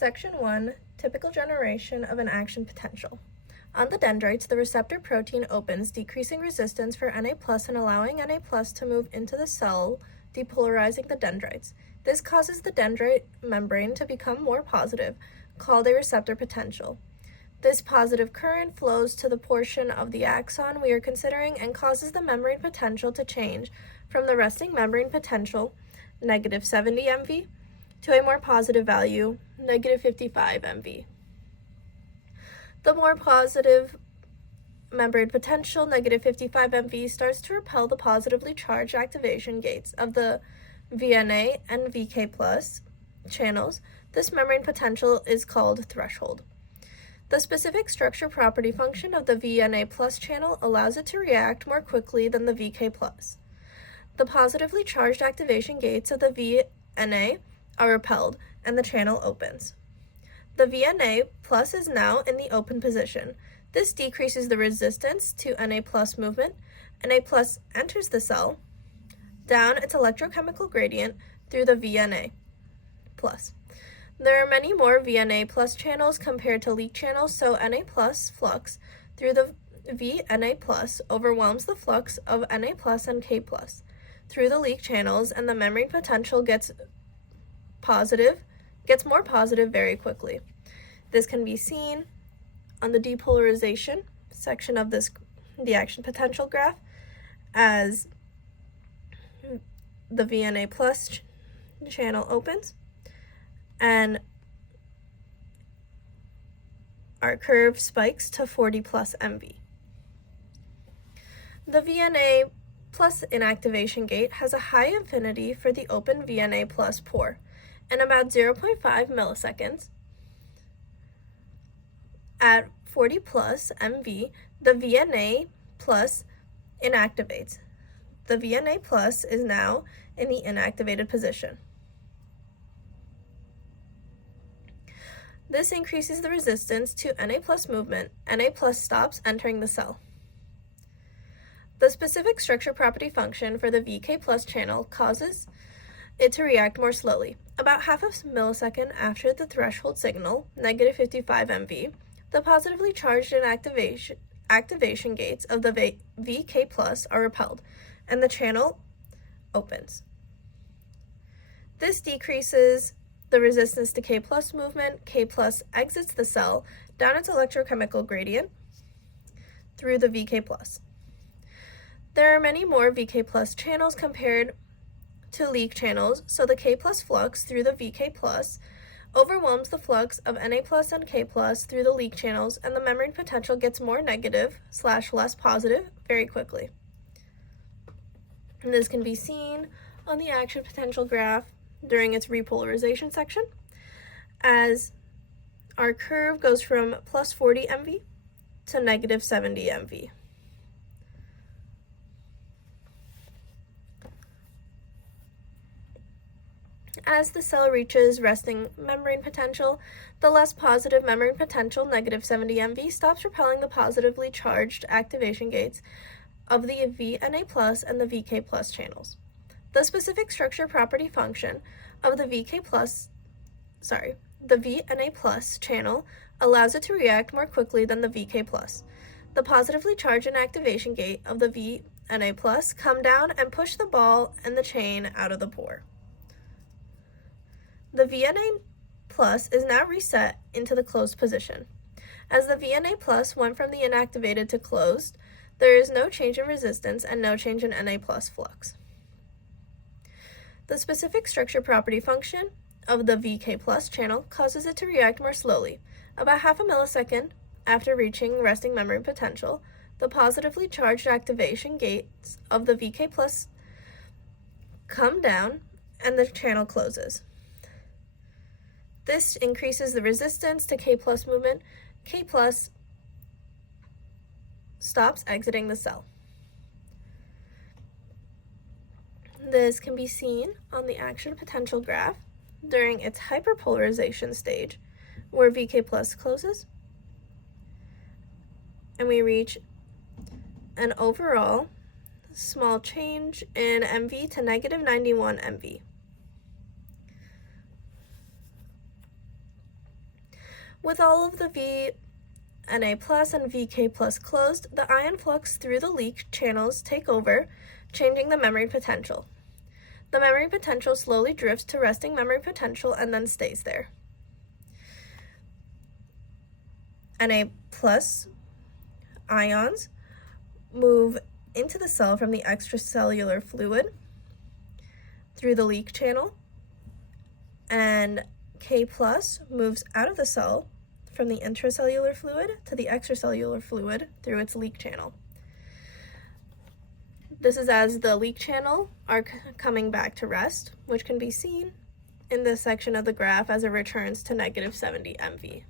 Section 1, typical generation of an action potential. On the dendrites, the receptor protein opens, decreasing resistance for Na+ and allowing Na+ to move into the cell, depolarizing the dendrites. This causes the dendrite membrane to become more positive, called a receptor potential. This positive current flows to the portion of the axon we are considering and causes the membrane potential to change from the resting membrane potential, -70 MV, to a more positive value, -55 MV. The more positive membrane potential, -55 MV, starts to repel the positively charged activation gates of the VNA and VK+ channels. This membrane potential is called threshold. The specific structure property function of the VNA+ channel allows it to react more quickly than the VK+. The positively charged activation gates of the VNA are repelled, and the channel opens. The VNA+ is now in the open position. This decreases the resistance to Na+ movement. Na+ enters the cell down its electrochemical gradient through the VNA+. There are many more VNA+ channels compared to leak channels, so Na+ flux through the VNA+ overwhelms the flux of Na+ and K+ through the leak channels, and the membrane potential gets more positive very quickly. This can be seen on the depolarization section of the action potential graph, as the VNA+ channel opens and our curve spikes to 40+ MV. The VNA+ inactivation gate has a high affinity for the open VNA+ pore. In about 0.5 milliseconds, at 40+ MV, the VNA+ inactivates. The VNA+ is now in the inactivated position. This increases the resistance to Na+ movement. Na+ stops entering the cell. The specific structure property function for the VK+ channel causes it to react more slowly. About half a millisecond after the threshold signal, -55 MV, the positively charged activation gates of the VK+ are repelled, and the channel opens. This decreases the resistance to K+ movement. K+ exits the cell down its electrochemical gradient through the VK+. There are many more VK+ channels compared to leak channels, so the K+ flux through the VK+ overwhelms the flux of Na+ and K+ through the leak channels, and the membrane potential gets more negative/less positive very quickly. And this can be seen on the action potential graph during its repolarization section, as our curve goes from +40 MV to -70 MV. As the cell reaches resting membrane potential, the less positive membrane potential, -70 MV, stops repelling the positively charged activation gates of the VNA+ and the VK+ channels. The specific structure property function of the VNA+ channel allows it to react more quickly than the VK+. The positively charged inactivation gate of the VNA+ come down and push the ball and the chain out of the pore. The VNA+ is now reset into the closed position. As the VNA+ went from the inactivated to closed, there is no change in resistance and no change in Na+ flux. The specific structure property function of the VK+ channel causes it to react more slowly. About half a millisecond after reaching resting membrane potential, the positively charged activation gates of the VK+ come down and the channel closes. This increases the resistance to K+ movement. K+ stops exiting the cell. This can be seen on the action potential graph during its hyperpolarization stage, where VK+ closes, and we reach an overall small change in MV to -91 MV. With all of the VNA plus and VK plus closed, the ion flux through the leak channels take over, changing the memory potential. The memory potential slowly drifts to resting memory potential and then stays there. Na plus ions move into the cell from the extracellular fluid through the leak channel, and K plus moves out of the cell from the intracellular fluid to the extracellular fluid through its leak channel. This is as the leak channel are coming back to rest, which can be seen in this section of the graph as it returns to -70 MV.